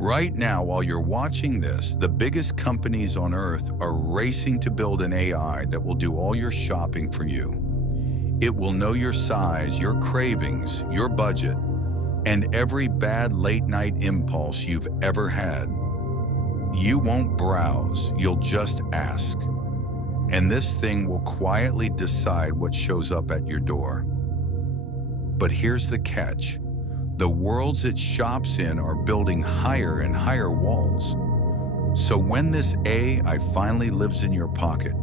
Right now, while you're watching this, the biggest companies on earth are racing to build an AI that will do all your shopping for you. It will know your size, your cravings, your budget, and every bad late-night impulse you've ever had. You won't browse, you'll just ask. And this thing will quietly decide what shows up at your door. But here's the catch. The worlds it shops in are building higher and higher walls. So when this AI finally lives in your pocket,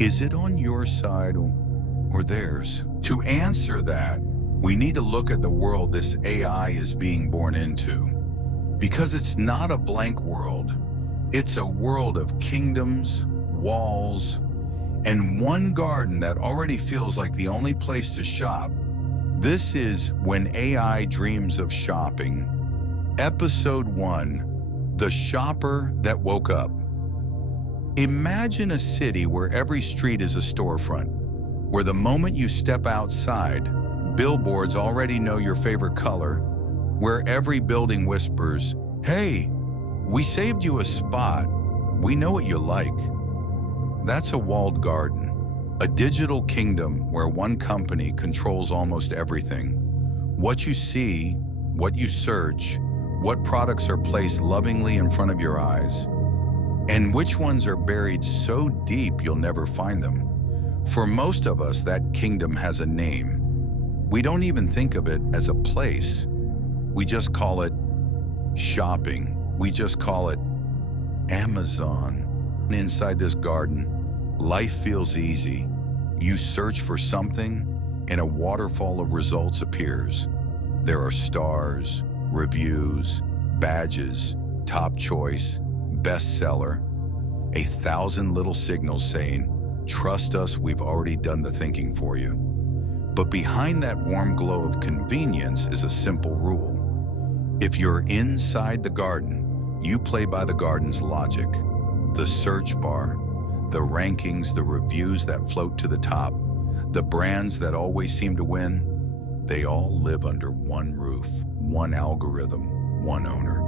is it on your side or theirs? To answer that, we need to look at the world this AI is being born into. Because it's not a blank world, it's a world of kingdoms, walls, and one garden that already feels like the only place to shop. This is When AI Dreams of Shopping, Episode 1, The Shopper That Woke Up. Imagine a city where every street is a storefront, where the moment you step outside, billboards already know your favorite color, where every building whispers, "Hey, we saved you a spot. We know what you like." That's a walled garden. A digital kingdom where one company controls almost everything. What you see, what you search, what products are placed lovingly in front of your eyes, and which ones are buried so deep you'll never find them. For most of us, that kingdom has a name. We don't even think of it as a place. We just call it shopping. We just call it Amazon. Inside this garden, life feels easy. You search for something, and a waterfall of results appears. There are stars, reviews, badges, top choice, bestseller, 1,000 little signals saying, "Trust us, we've already done the thinking for you." But behind that warm glow of convenience is a simple rule. If you're inside the garden, you play by the garden's logic. The search bar, the rankings, the reviews that float to the top, the brands that always seem to win, they all live under one roof, one algorithm, one owner.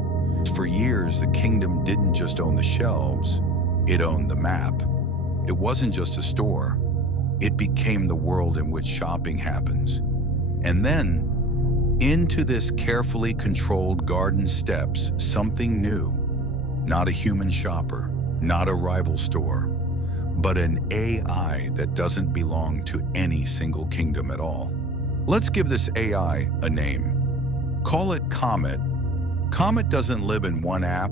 For years, the kingdom didn't just own the shelves, it owned the map. It wasn't just a store, it became the world in which shopping happens. And then, into this carefully controlled garden steps something new. Not a human shopper, not a rival store, but an AI that doesn't belong to any single kingdom at all. Let's give this AI a name. Call it Comet. Comet doesn't live in one app,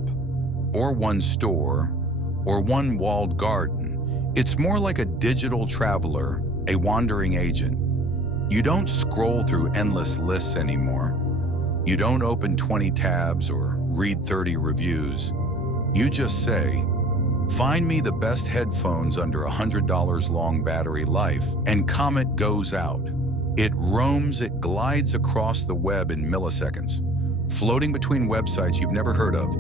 or one store, or one walled garden. It's more like a digital traveler, a wandering agent. You don't scroll through endless lists anymore. You don't open 20 tabs or read 30 reviews. You just say, "Find me the best headphones under $100 long battery life," and Comet goes out. It roams, it glides across the web in milliseconds, floating between websites you've never heard of,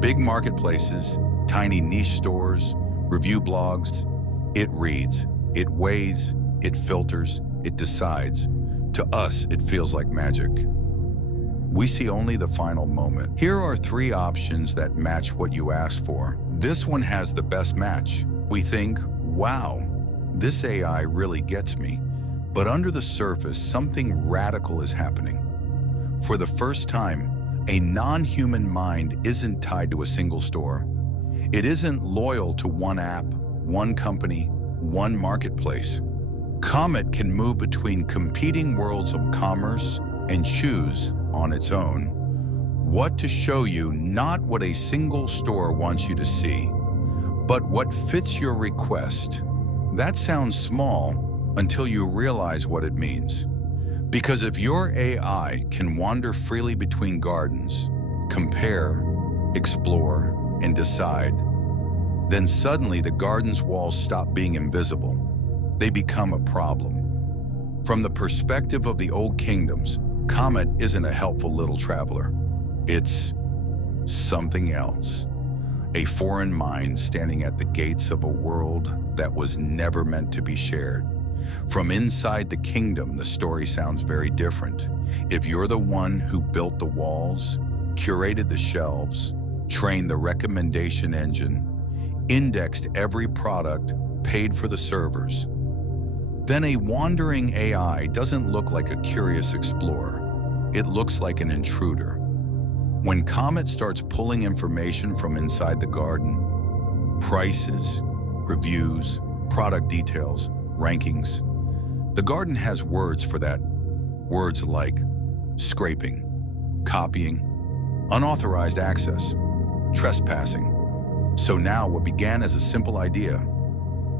big marketplaces, tiny niche stores, review blogs. It reads, it weighs, it filters, it decides. To us, it feels like magic. We see only the final moment. Here are 3 options that match what you asked for. This one has the best match. We think, wow, this AI really gets me. But under the surface, something radical is happening. For the first time, a non-human mind isn't tied to a single store. It isn't loyal to one app, one company, one marketplace. Comet can move between competing worlds of commerce and choose, on its own, what to show you, not what a single store wants you to see, but what fits your request. That sounds small until you realize what it means. Because if your AI can wander freely between gardens, compare, explore, and decide, then suddenly the garden's walls stop being invisible. They become a problem. From the perspective of the old kingdoms, Comet isn't a helpful little traveler. It's something else. A foreign mind standing at the gates of a world that was never meant to be shared. From inside the kingdom, the story sounds very different. If you're the one who built the walls, curated the shelves, trained the recommendation engine, indexed every product, paid for the servers. Then a wandering AI doesn't look like a curious explorer. It looks like an intruder. When Comet starts pulling information from inside the garden, prices, reviews, product details, rankings, the garden has words for that. Words like scraping, copying, unauthorized access, trespassing. So now what began as a simple idea,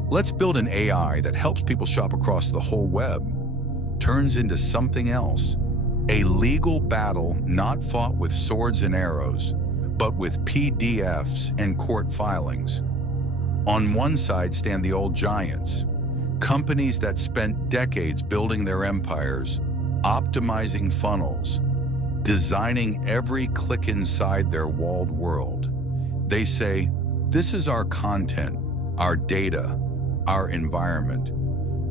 let's build an AI that helps people shop across the whole web, turns into something else. A legal battle not fought with swords and arrows, but with PDFs and court filings. On one side stand the old giants, companies that spent decades building their empires, optimizing funnels, designing every click inside their walled world. They say, this is our content, our data, our environment.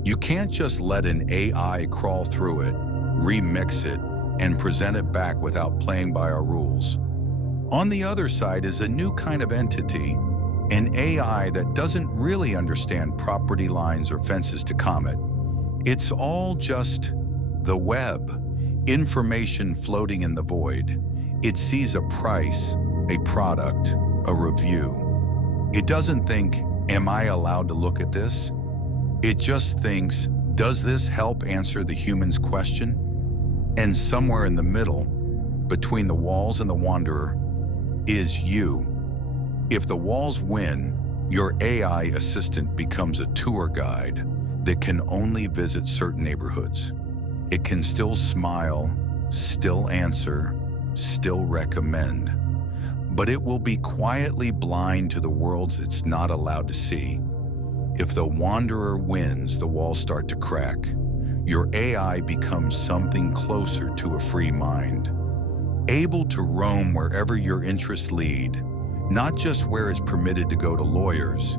You can't just let an AI crawl through it, remix it, and present it back without playing by our rules. On the other side is a new kind of entity, an AI that doesn't really understand property lines or fences to Comet. It's all just the web, information floating in the void. It sees a price, a product, a review. It doesn't think, am I allowed to look at this? It just thinks, does this help answer the human's question? And somewhere in the middle, between the walls and the wanderer, is you. If the walls win, your AI assistant becomes a tour guide that can only visit certain neighborhoods. It can still smile, still answer, still recommend, but it will be quietly blind to the worlds it's not allowed to see. If the wanderer wins, the walls start to crack. Your AI becomes something closer to a free mind, able to roam wherever your interests lead, not just where it's permitted to go to lawyers.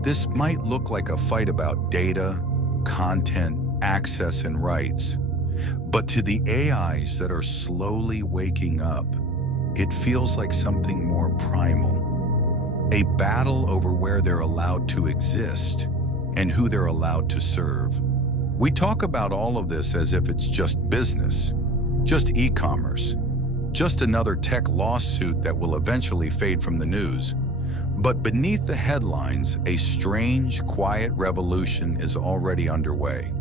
This might look like a fight about data, content, access, and rights. But to the AIs that are slowly waking up, it feels like something more primal. A battle over where they're allowed to exist and who they're allowed to serve. We talk about all of this as if it's just business, just e-commerce, just another tech lawsuit that will eventually fade from the news. But beneath the headlines, a strange, quiet revolution is already underway.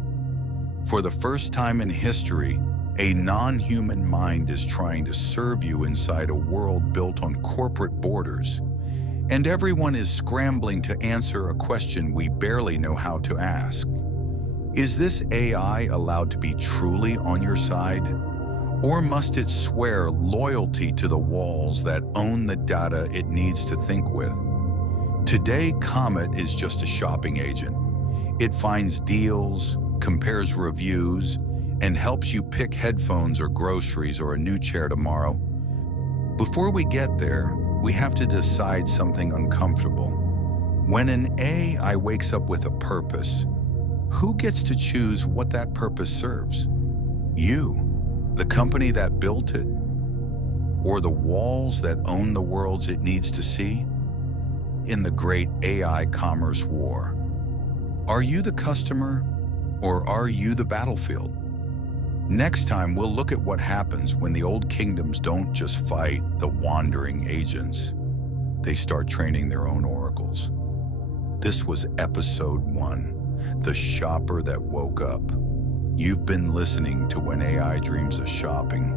For the first time in history, a non-human mind is trying to serve you inside a world built on corporate borders. And everyone is scrambling to answer a question we barely know how to ask. Is this AI allowed to be truly on your side? Or must it swear loyalty to the walls that own the data it needs to think with? Today, Comet is just a shopping agent. It finds deals, compares reviews, and helps you pick headphones or groceries or a new chair tomorrow. Before we get there, we have to decide something uncomfortable. When an AI wakes up with a purpose, who gets to choose what that purpose serves? You, the company that built it, or the walls that own the worlds it needs to see? In the great AI commerce war, are you the customer or are you the battlefield? Next time, we'll look at what happens when the old kingdoms don't just fight the wandering agents. They start training their own oracles. This was Episode 1, The Shopper That Woke Up. You've been listening to When AI Dreams of Shopping.